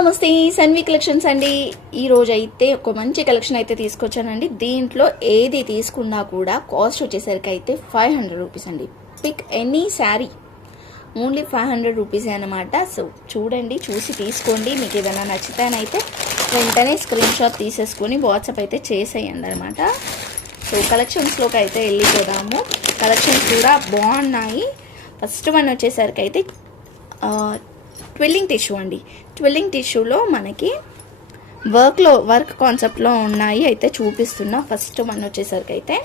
నమస్తే సన్వి కలెక్షన్స్ అండి. ఈరోజు అయితే ఒక మంచి కలెక్షన్ అయితే తీసుకొచ్చానండి. దీంట్లో ఏది తీసుకున్నా కూడా కాస్ట్ వచ్చేసరికి అయితే ఫైవ్ హండ్రెడ్ రూపీస్ అండి pick any sari only five hundred రూపీసే అనమాట సో చూడండి చూసి తీసుకోండి. మీకు ఏదైనా నచ్చితేనైతే వెంటనే స్క్రీన్ షాట్ తీసేసుకొని వాట్సాప్ అయితే చేసేయండి అనమాట సో కలెక్షన్స్లోకి అయితే వెళ్ళిపోదాము కలెక్షన్స్ కూడా బాగున్నాయి. ఫస్ట్ వన్ వచ్చేసరికి అయితే ట్విల్లింగ్ టిష్యూ అండి. ట్విల్లింగ్ టిష్యూలో మనకి వర్క్లో వర్క్ కాన్సెప్ట్లో ఉన్నాయి అయితే చూపిస్తున్నా. ఫస్ట్ వన్ వచ్చేసరికి అయితే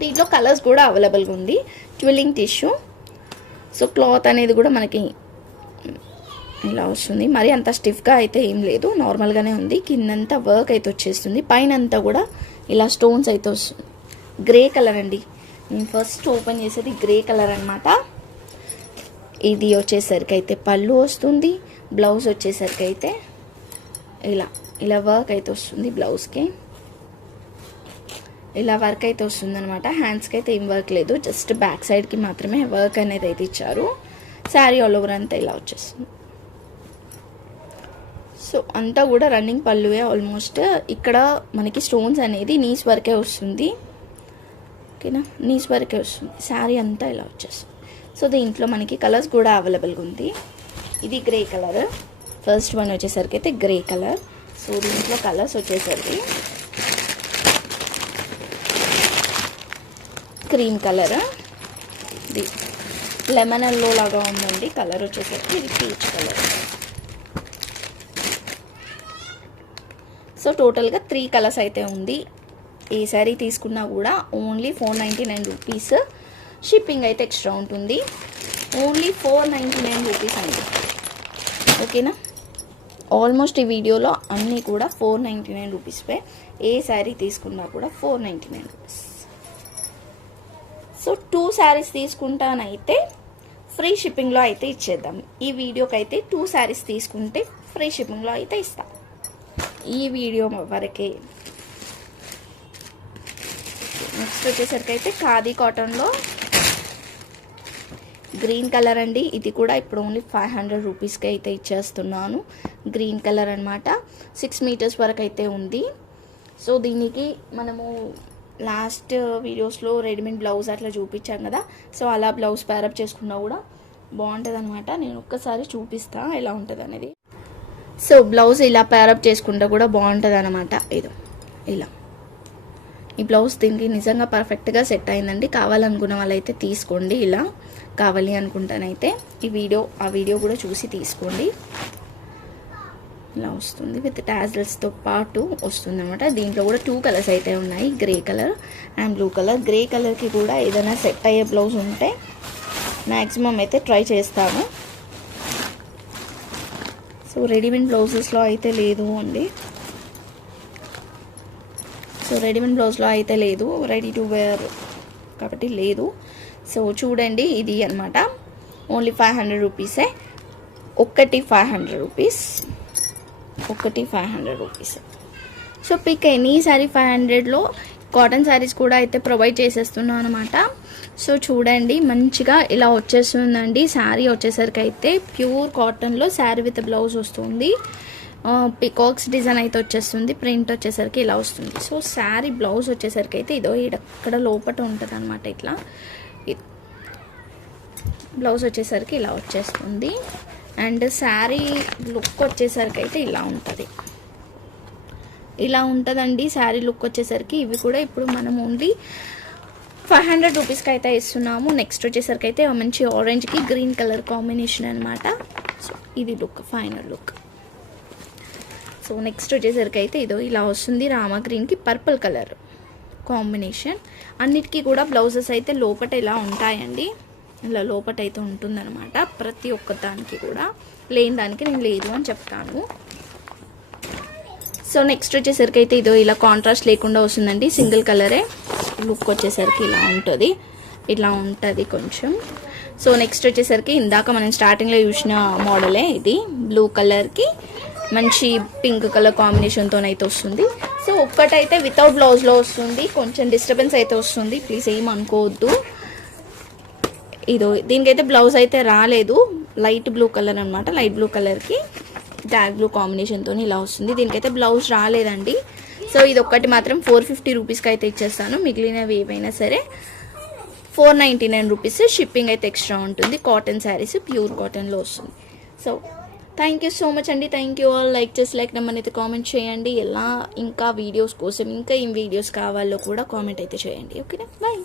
దీంట్లో కలర్స్ కూడా అవైలబుల్గా ఉంది. ట్విల్లింగ్ టిష్యూ. సో క్లాత్ అనేది కూడా మనకి ఇలా వస్తుంది. మరి అంత స్టిఫ్గా అయితే ఏం లేదు. నార్మల్గానే ఉంది. కిందంతా వర్క్ అయితే వచ్చేస్తుంది. పైన అంతా కూడా ఇలా స్టోన్స్ అయితే వస్తుంది గ్రే కలర్ అండి. నేను ఫస్ట్ ఓపెన్ చేసేది గ్రే కలర్ అనమాట ఇది వచ్చేసరికి అయితే పళ్ళు వస్తుంది బ్లౌజ్ వచ్చేసరికి అయితే ఇలా ఇలా వర్క్ అయితే వస్తుంది బ్లౌజ్కి ఇలా వర్క్ అయితే వస్తుంది అనమాట హ్యాండ్స్కి అయితే ఏం వర్క్ లేదు జస్ట్ బ్యాక్ సైడ్కి మాత్రమే వర్క్ అనేది అయితే ఇచ్చారు. శారీ ఆల్ ఓవర్ అంతా ఇలా వచ్చేస్తుంది. సో అంతా కూడా రన్నింగ్ పళ్ళువే ఆల్మోస్ట్ ఇక్కడ మనకి స్టోన్స్ అనేది నీస్ వరకే వస్తుంది. ఓకేనా నీస్ వరకే వస్తుంది. శారీ అంతా ఇలా వచ్చేస్తుంది. సో దీంట్లో మనకి కలర్స్ కూడా అవైలబుల్గా ఉంది. ఇది గ్రే కలర్. ఫస్ట్ వన్ వచ్చేసరికి అయితే గ్రే కలర్. సో దీంట్లో కలర్స్ వచ్చేసరికి క్రీమ్ కలర్. ఇది లెమన్ ఎల్లో లాగా ఉందండి. కలర్ వచ్చేసరికి ఇది పీచ్ కలర్. సో టోటల్గా త్రీ కలర్స్ అయితే ఉంది. ఏ శారీ తీసుకున్నా కూడా only four ninety nine rupees. Shipping అయితే ఎక్స్ట్రా ఉంటుంది. Only four ninety nine rupees అండి. ఓకేనా? ఆల్మోస్ట్ ఈ వీడియోలో అన్నీ కూడా ఫోర్ నైంటీ నైన్ రూపీస్పై ఏ శారీ తీసుకున్నా కూడా four ninety nine rupees so two saris తీసుకుంటానైతే free షిప్పింగ్లో అయితే ఇచ్చేద్దాం. ఈ వీడియోకి అయితే టూ శారీస్ తీసుకుంటే ఫ్రీ షిప్పింగ్లో అయితే ఇస్తాం. ఈ వీడియో వరకే. నెక్స్ట్ వచ్చేసరికి అయితే ఖాదీ కాటన్లో గ్రీన్ కలర్ అండి. ఇది కూడా ఇప్పుడు ఓన్లీ ఫైవ్ హండ్రెడ్ రూపీస్కి అయితే ఇచ్చేస్తున్నాను. గ్రీన్ కలర్ అనమాట సిక్స్ మీటర్స్ వరకు అయితే ఉంది. సో దీనికి మనము లాస్ట్ వీడియోస్లో రెడీమేడ్ బ్లౌజ్ అట్లా చూపించాం కదా. సో అలా బ్లౌజ్ ప్యారప్ చేసుకున్నా కూడా బాగుంటుంది అనమాట నేను ఒక్కసారి చూపిస్తా ఎలా ఉంటుంది అనేది సో బ్లౌజ్ ఇలా ప్యారప్ చేసుకుంటే కూడా బాగుంటుంది అనమాట ఇది ఇలా. ఈ బ్లౌజ్ దీనికి నిజంగా పర్ఫెక్ట్గా సెట్ అయిందండి. కావాలనుకున్న వాళ్ళైతే తీసుకోండి ఇలా. కావాలి అనుకుంటానైతే ఈ వీడియో ఆ వీడియో కూడా చూసి తీసుకోండి. ఇలా వస్తుంది విత్ టాజల్స్తో పాటు వస్తుంది అనమాట దీంట్లో కూడా టూ కలర్స్ అయితే ఉన్నాయి. Grey colour and blue colour grey కలర్కి కూడా ఏదైనా సెట్ అయ్యే బ్లౌజ్ ఉంటే మ్యాక్సిమం అయితే ట్రై చేస్తాను. సో రెడీమేడ్ బ్లౌజెస్లో అయితే లేదు అండి. సో రెడీమేడ్ బ్లౌజ్లో అయితే లేదు. రెడీ టు వేర్ కాబట్టి లేదు. సో చూడండి ఇది అనమాట ఓన్లీ ఫైవ్ హండ్రెడ్ రూపీసే ఒక్కటి ఫైవ్ హండ్రెడ్ రూపీస్ ఒకటి five hundred rupees so pick any sari five హండ్రెడ్లో కాటన్ శారీస్ కూడా అయితే ప్రొవైడ్ చేసేస్తున్నాం అనమాట సో చూడండి మంచిగా ఇలా వచ్చేస్తుందండి. శారీ వచ్చేసరికి అయితే ప్యూర్ కాటన్లో శారీ విత్ బ్లౌజ్ వస్తుంది. పికాక్స్ డిజైన్ అయితే వచ్చేస్తుంది. ప్రింట్ వచ్చేసరికి ఇలా వస్తుంది. సో శారీ బ్లౌజ్ వచ్చేసరికి అయితే ఇదో ఇక్కడ లోపల ఉంటుంది అనమాట ఇట్లా. బ్లౌజ్ వచ్చేసరికి ఇలా వచ్చేస్తుంది. అండ్ శారీ లుక్ వచ్చేసరికి అయితే ఇలా ఉంటుంది. ఇలా ఉంటుందండి. శారీ లుక్ వచ్చేసరికి ఇవి కూడా ఇప్పుడు మనం ఓన్లీ ఫైవ్ హండ్రెడ్ రూపీస్కి అయితే ఇస్తున్నాము. నెక్స్ట్ వచ్చేసరికి అయితే మంచి ఆరెంజ్కి గ్రీన్ కలర్ కాంబినేషన్ అనమాట సో ఇది look final look so next వచ్చేసరికి అయితే ఇదో ఇలా వస్తుంది రామా గ్రీన్కి పర్పుల్ కలర్ కాంబినేషన్ అన్నిటికీ కూడా బ్లౌజెస్ అయితే లోపట ఇలా ఉంటాయండి. ఇలా లోపట అయితే ఉంటుందన్నమాట. ప్రతి ఒక్క దానికి కూడా. లేని దానికి నేను లేదు అని చెప్తాను. సో నెక్స్ట్ వచ్చేసరికి అయితే ఇదో ఇలా కాంట్రాస్ట్ లేకుండా వస్తుందండి. సింగిల్ కలరే లుక్ వచ్చేసరికి ఇలా ఉంటుంది. ఇలా ఉంటుంది కొంచెం. సో నెక్స్ట్ వచ్చేసరికి ఇందాక మనం స్టార్టింగ్లో చూసిన మోడలే ఇది. బ్లూ కలర్కి మంచి పింక్ కలర్ కాంబినేషన్తో అయితే వస్తుంది. సో ఒక్కటైతే వితౌట్ బ్లౌజ్లో వస్తుంది. కొంచెం డిస్టర్బెన్స్ అయితే వస్తుంది. ప్లీజ్ ఏం అనుకోవద్దు. ఇదో దీనికైతే బ్లౌజ్ అయితే రాలేదు. లైట్ బ్లూ కలర్ అనమాట లైట్ బ్లూ కలర్కి డార్క్ బ్లూ కాంబినేషన్తో ఇలా వస్తుంది. దీనికైతే బ్లౌజ్ రాలేదండి. సో ఇది ఒక్కటి మాత్రం ఫోర్ ఫిఫ్టీ రూపీస్కి అయితే ఇచ్చేస్తాను. మిగిలినవి ఏవైనా సరే four ninety nine rupees shipping అయితే ఎక్స్ట్రా ఉంటుంది. కాటన్ శారీస్ ప్యూర్ కాటన్లో వస్తుంది. So thank you so much అండి థ్యాంక్ యూ ఆల్ లైక్ చేసి లైక్ నెంబర్ అయితే కామెంట్ చేయండి. ఎలా ఇంకా వీడియోస్ కోసం ఇంకా ఏం వీడియోస్ కావాలో కూడా కామెంట్ అయితే చేయండి. ఓకేనా బాయ్